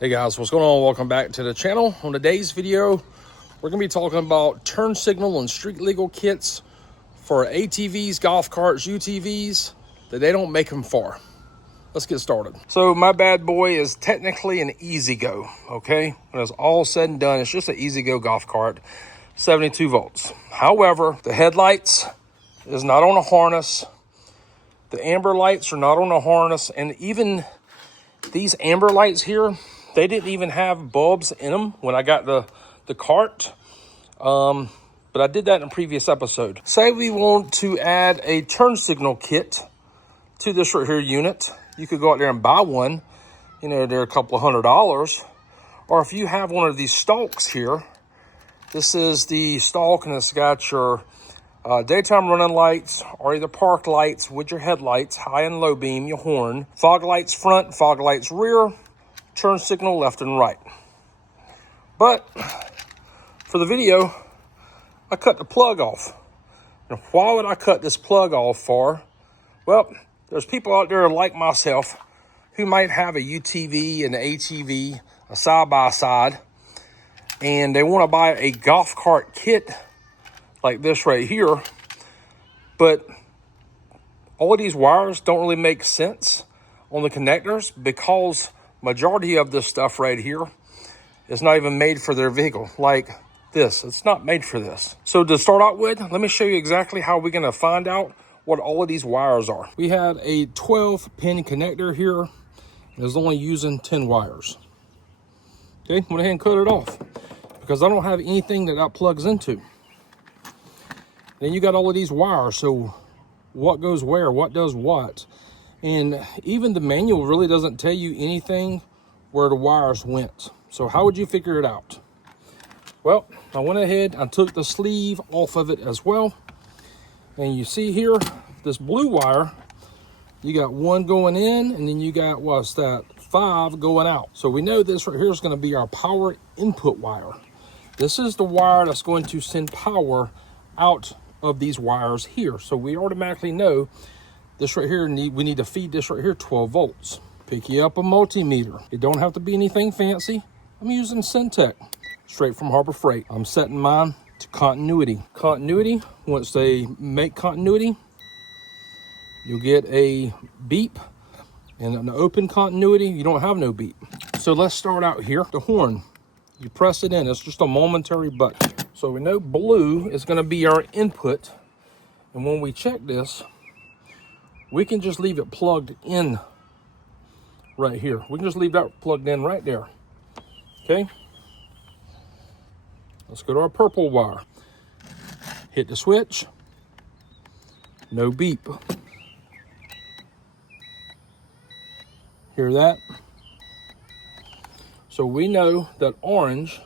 Hey guys, what's going on? Welcome back to the channel. On today's video, we're going to be talking about turn signal and street legal kits for ATVs, golf carts, UTVs that they don't make them for. Let's get started. So my bad boy is technically an easy go, okay? When it's all said and done, it's just an easy go golf cart, 72 volts. However, the headlights is not on a harness. The amber lights are not on a harness, and even these amber lights here, they didn't even have bulbs in them when I got the cart. But I did that in a previous episode. Say we want to add a turn signal kit to this right here unit. You could go out there and buy one. You know, they're a couple of $100s. Or if you have one of these stalks here, this is the stalk, and it's got your daytime running lights, or either park lights with your headlights, high and low beam, your horn, fog lights front, fog lights rear, turn signal left and right. But for the video, I cut the plug off. Now, why would I cut this plug off for? Well, there's people out there like myself who might have a UTV, an ATV, a side-by-side, and they want to buy a golf cart kit like this right here, but all of these wires don't really make sense on the connectors because majority of this stuff right here is not even made for their vehicle. Like this, it's not made for this. So to start out with, let me show you exactly how we're going to find out what all of these wires are. We had a 12-pin connector here, and it's only using 10 wires. Okay, went ahead and cut it off because I don't have anything that plugs into. Then you got all of these wires, so what goes where, what does what? And even the manual really doesn't tell you anything where the wires went. So how would you figure it out? Well, I went ahead, I took the sleeve off of it as well. And you see here, this blue wire, you got one going in, and then you got, what's that, 5 going out. So we know this right here is going to be our power input wire. This is the wire that's going to send power out of these wires here. So we automatically know this right here, we need to feed this right here 12 volts. Pick you up a multimeter. It don't have to be anything fancy. I'm using Syntec, straight from Harbor Freight. I'm setting mine to continuity. Continuity, once they make continuity, you'll get a beep. And in the open continuity, you don't have no beep. So let's start out here. The horn, you press it in. It's just a momentary button. So we know blue is going to be our input. And when we check this, we can just leave it plugged in right here. We can just leave that plugged in right there. Okay. Let's go to our purple wire. Hit the switch. No beep. Hear that? So we know that orange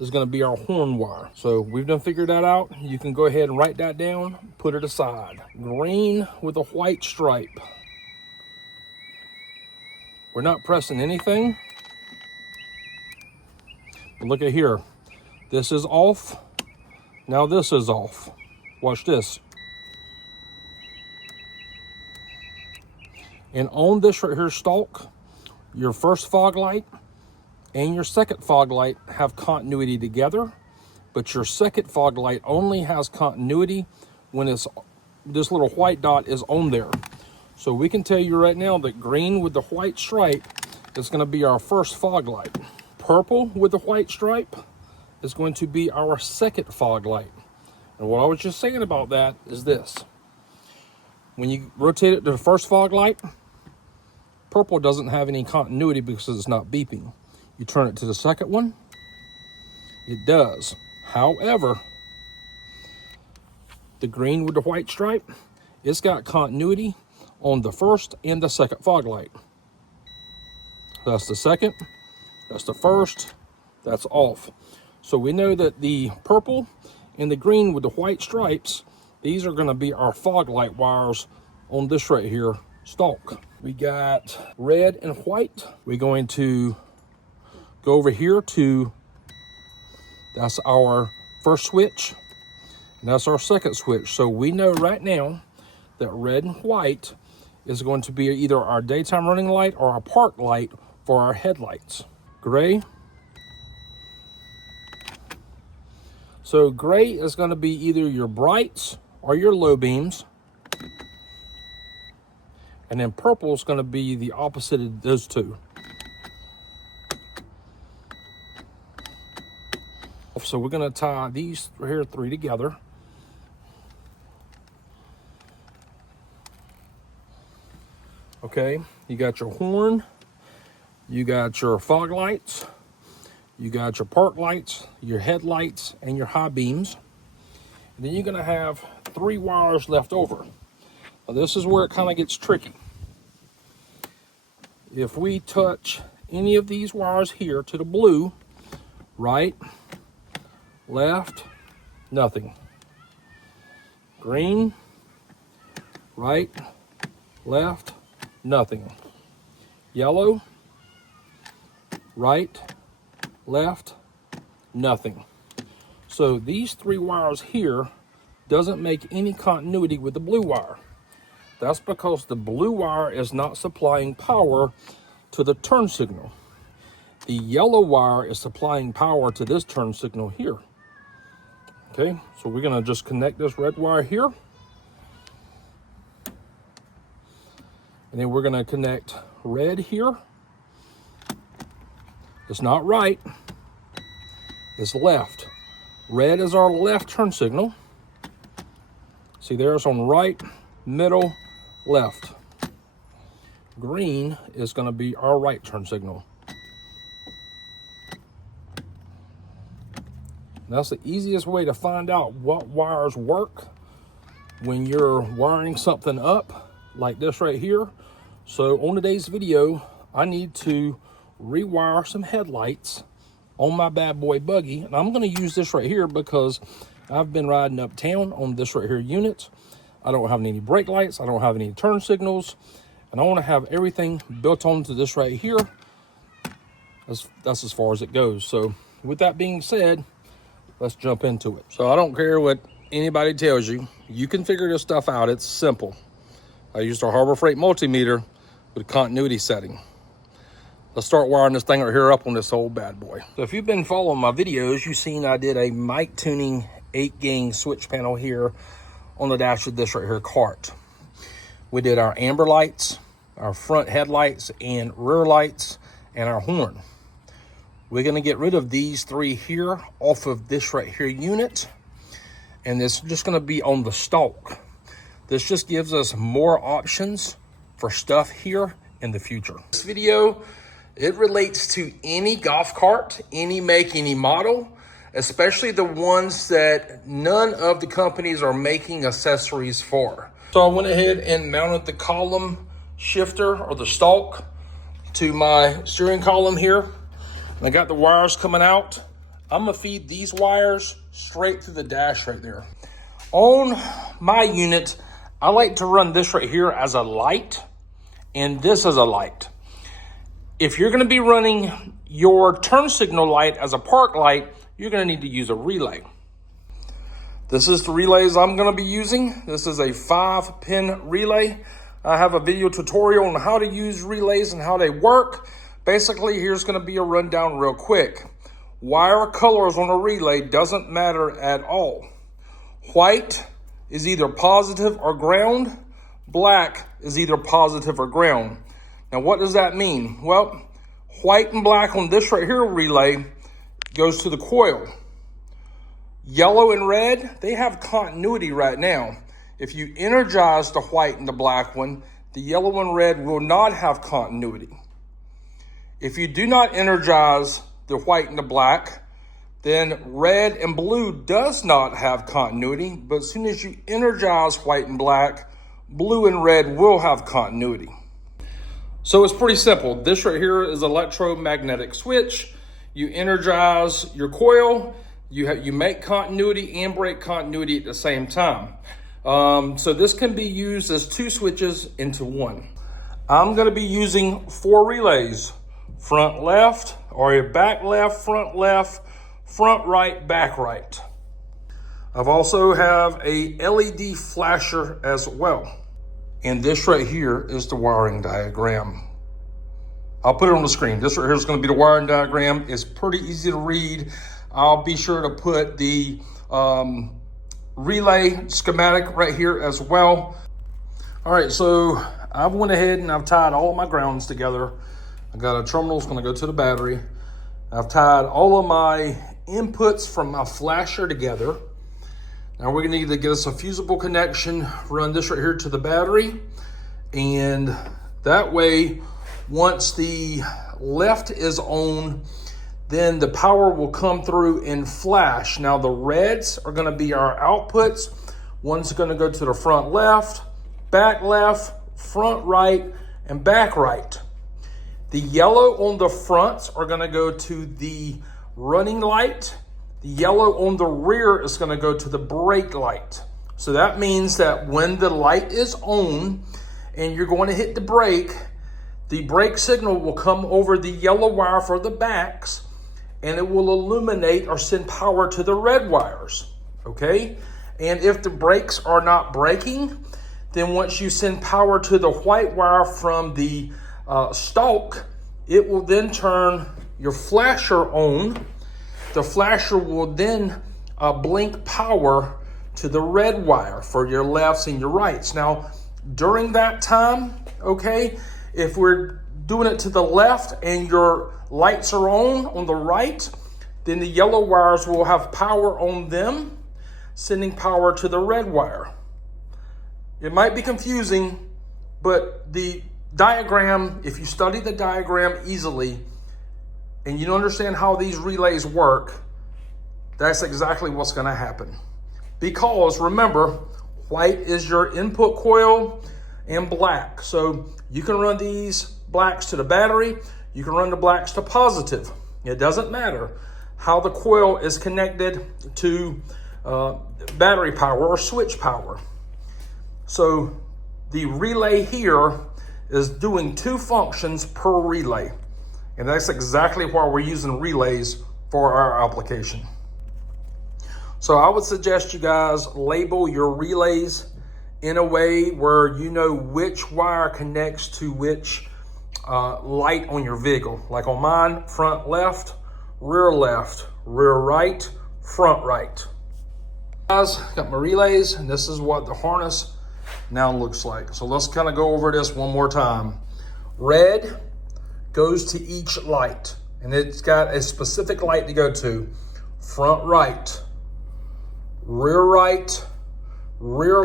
is going to be our horn wire. So we've done figured that out. You can go ahead and write that down, put it aside. Green with a white stripe. We're not pressing anything. But look at here. This is off. Now this is off. Watch this. And on this right here stalk, your first fog light and your second fog light have continuity together, but your second fog light only has continuity when this little white dot is on there. So we can tell you right now that green with the white stripe is going to be our first fog light. Purple with the white stripe is going to be our second fog light. And what I was just saying about that is this. When you rotate it to the first fog light, purple doesn't have any continuity because it's not beeping. You turn it to the second one, it does. However, the green with the white stripe, it's got continuity on the first and the second fog light. That's the second, that's the first, that's off. So we know that the purple and the green with the white stripes, these are going to be our fog light wires on this right here stalk. We got red and white. We're going to go over here to, that's our first switch, and that's our second switch. So we know right now that red and white is going to be either our daytime running light or our park light for our headlights. gray. So gray is going to be either your brights or your low beams. And then purple is going to be the opposite of those two. So we're going to tie these here three together. Okay, you got your horn, you got your fog lights, you got your park lights, your headlights, and your high beams. And then you're going to have 3 wires left over. Now this is where it kind of gets tricky. If we touch any of these wires here to the blue, right, left, nothing. Green, right, left, nothing. Yellow, right, left, nothing. So these 3 wires here doesn't make any continuity with the blue wire. That's because the blue wire is not supplying power to the turn signal. The yellow wire is supplying power to this turn signal here. Okay, so we're gonna just connect this red wire here. And then we're gonna connect red here. It's not right, it's left. Red is our left turn signal. See there, it's on right, middle, left. Green is gonna be our right turn signal. That's the easiest way to find out what wires work when you're wiring something up like this right here. So on today's video, I need to rewire some headlights on my bad boy buggy. And I'm gonna use this right here because I've been riding uptown on this right here unit. I don't have any brake lights, I don't have any turn signals, and I wanna have everything built onto this right here. That's as far as it goes. So with that being said, let's jump into it. So I don't care what anybody tells you. You can figure this stuff out. It's simple. I used a Harbor Freight multimeter with a continuity setting. Let's start wiring this thing right here up on this old bad boy. So if you've been following my videos, you've seen I did a mic tuning 8-gang switch panel here on the dash of this right here cart. We did our amber lights, our front headlights and rear lights, and our horn. We're gonna get rid of these 3 here off of this right here unit, and it's just gonna be on the stalk. This just gives us more options for stuff here in the future. This video, it relates to any golf cart, any make, any model, especially the ones that none of the companies are making accessories for. So I went ahead and mounted the column shifter or the stalk to my steering column here. I got the wires coming out. I'm gonna feed these wires straight through the dash right there. On my unit, I like to run this right here as a light and this as a light. If you're gonna be running your turn signal light as a park light, you're gonna need to use a relay. This is the relays I'm gonna be using. This is a 5-pin relay. I have a video tutorial on how to use relays and how they work. Basically, here's gonna be a rundown real quick. Wire colors on a relay doesn't matter at all. White is either positive or ground. Black is either positive or ground. Now, what does that mean? Well, white and black on this right here relay goes to the coil. Yellow and red, they have continuity right now. If you energize the white and the black one, the yellow and red will not have continuity. If you do not energize the white and the black, then red and blue does not have continuity, but as soon as you energize white and black, blue and red will have continuity. So it's pretty simple. This right here is an electromagnetic switch. You energize your coil, you make continuity and break continuity at the same time. So this can be used as 2 switches into 1. I'm gonna be using 4 relays. Front left, or back left, front right, back right. I've also have a LED flasher as well. And this right here is the wiring diagram. I'll put it on the screen. This right here is going to be the wiring diagram. It's pretty easy to read. I'll be sure to put the relay schematic right here as well. All right, so I've went ahead and I've tied all of my grounds together. I got a terminal that's going to go to the battery. I've tied all of my inputs from my flasher together. Now we're going to need to get us a fusible connection, run this right here to the battery, and that way, once the left is on, then the power will come through and flash. Now the reds are going to be our outputs. One's going to go to the front left, front right, and back right. The yellow on the fronts are going to go to the running light. The yellow on the rear is going to go to the brake light. So that means that when the light is on and you're going to hit the brake signal will come over the yellow wire for the backs, and it will illuminate or send power to the red wires, okay? And if the brakes are not braking, then once you send power to the white wire from the stalk, it will then turn your flasher on. The flasher will then blink power to the red wire for your lefts and your rights. Now, during that time, okay, if we're doing it to the left and your lights are on the right, then the yellow wires will have power on them, sending power to the red wire. It might be confusing, but the diagram, if you study the diagram easily and you understand how these relays work, that's exactly what's going to happen. Because remember, white is your input coil and black. So you can run these blacks to the battery, you can run the blacks to positive. It doesn't matter how the coil is connected to battery power or switch power. So the relay here is doing two functions per relay. And that's exactly why we're using relays for our application. So I would suggest you guys label your relays in a way where you know which wire connects to which light on your vehicle. Like on mine, front left, rear right, front right. Guys, got my relays, and this is what the harness now looks like. So let's kind of go over this one more time. Red goes to each light, and it's got a specific light to go to. Front right, rear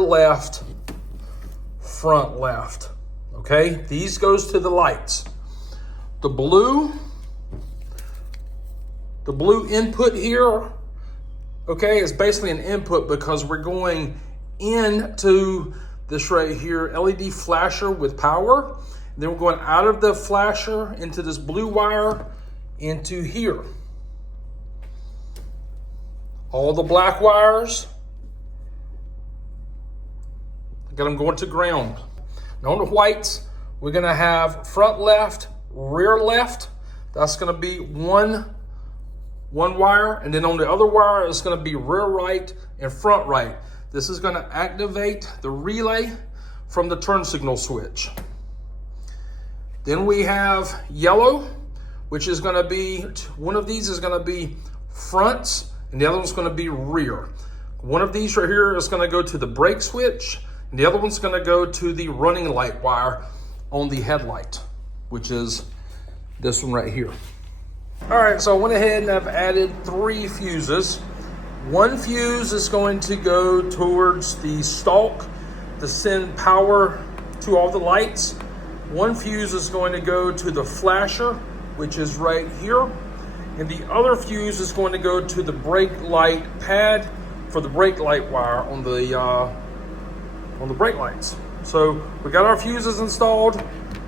left, front left. Okay, these goes to the lights. The blue input here, okay, is basically an input because we're going into this right here, LED flasher with power. Then we're going out of the flasher into this blue wire into here. All the black wires, I got them going to ground. Now on the whites, we're gonna have front left, rear left. That's gonna be one wire, and then on the other wire, it's gonna be rear right and front right. This is gonna activate the relay from the turn signal switch. Then we have yellow, which is gonna be, one of these is gonna be fronts, and the other one's gonna be rear. One of these right here is gonna go to the brake switch, and the other one's gonna go to the running light wire on the headlight, which is this one right here. All right, so I went ahead and I've added 3 fuses. One fuse is going to go towards the stalk to send power to all the lights. One fuse is going to go to the flasher, which is right here. And the other fuse is going to go to the brake light pad for the brake light wire on the brake lights. So we got our fuses installed.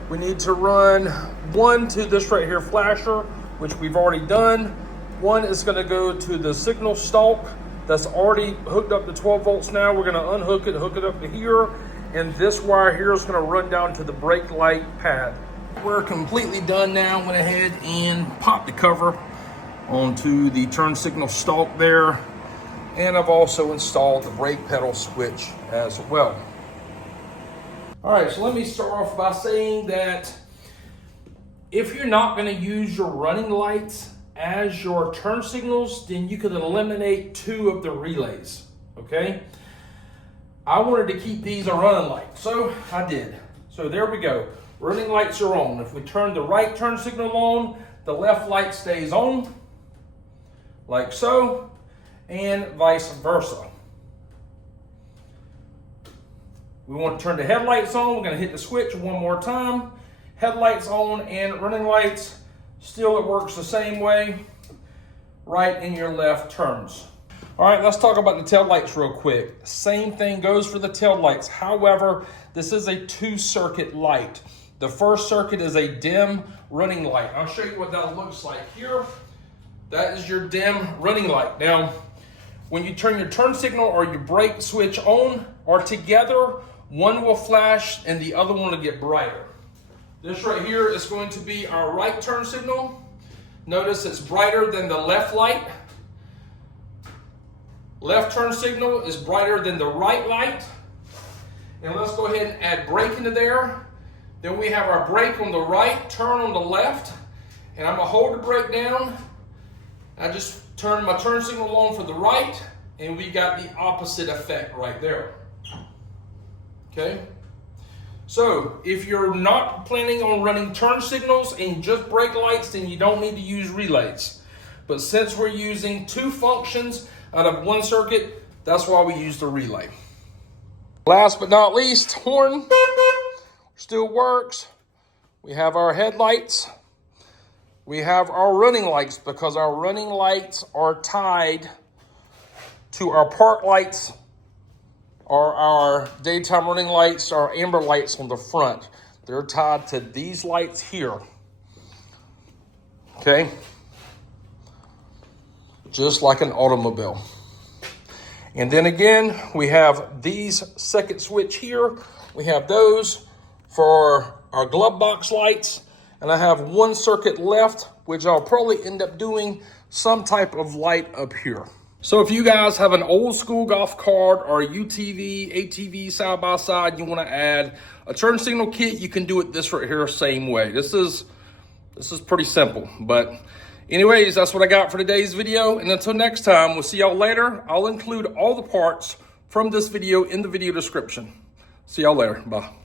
We need to run one to this right here flasher, which we've already done. One is gonna go to the signal stalk that's already hooked up to 12 volts now. We're gonna unhook it, hook it up to here, and this wire here is gonna run down to the brake light pad. We're completely done now. Went ahead and popped the cover onto the turn signal stalk there. And I've also installed the brake pedal switch as well. All right, so let me start off by saying that If you're not gonna use your running lights as your turn signals, then you could eliminate 2 of the relays, okay? I wanted to keep these a running light, so I did. So there we go. Running lights are on. If we turn the right turn signal on, the left light stays on, like so, and vice versa. We want to turn the headlights on. We're going to hit the switch one more time. Headlights on and running lights. Still, it works the same way. Right and your left turns. All right, let's talk about the tail lights real quick. Same thing goes for the tail lights. However, this is a 2-circuit light. The first circuit is a dim running light. I'll show you what that looks like here. That is your dim running light. Now, when you turn your turn signal or your brake switch on or together, one will flash and the other one will get brighter. This right here is going to be our right turn signal. Notice it's brighter than the left light. Left turn signal is brighter than the right light. And let's go ahead and add brake into there. Then we have our brake on the right, turn on the left. And I'm gonna hold the brake down. I just turn my turn signal on for the right, and we got the opposite effect right there. Okay? So if you're not planning on running turn signals and just brake lights, then you don't need to use relays. But since we're using 2 functions out of 1 circuit, that's why we use the relay. Last but not least, horn still works. We have our headlights. We have our running lights because our running lights are tied to our park lights or our daytime running lights, our amber lights on the front. They're tied to these lights here. Okay? Just like an automobile. And then again, we have these second switch here. We have those for our glove box lights. And I have 1 circuit left, which I'll probably end up doing some type of light up here. So if you guys have an old school golf cart or a UTV, ATV side by side, you want to add a turn signal kit, you can do it this right here, same way. This is pretty simple. But anyways, that's what I got for today's video. And until next time, we'll see y'all later. I'll include all the parts from this video in the video description. See y'all later. Bye.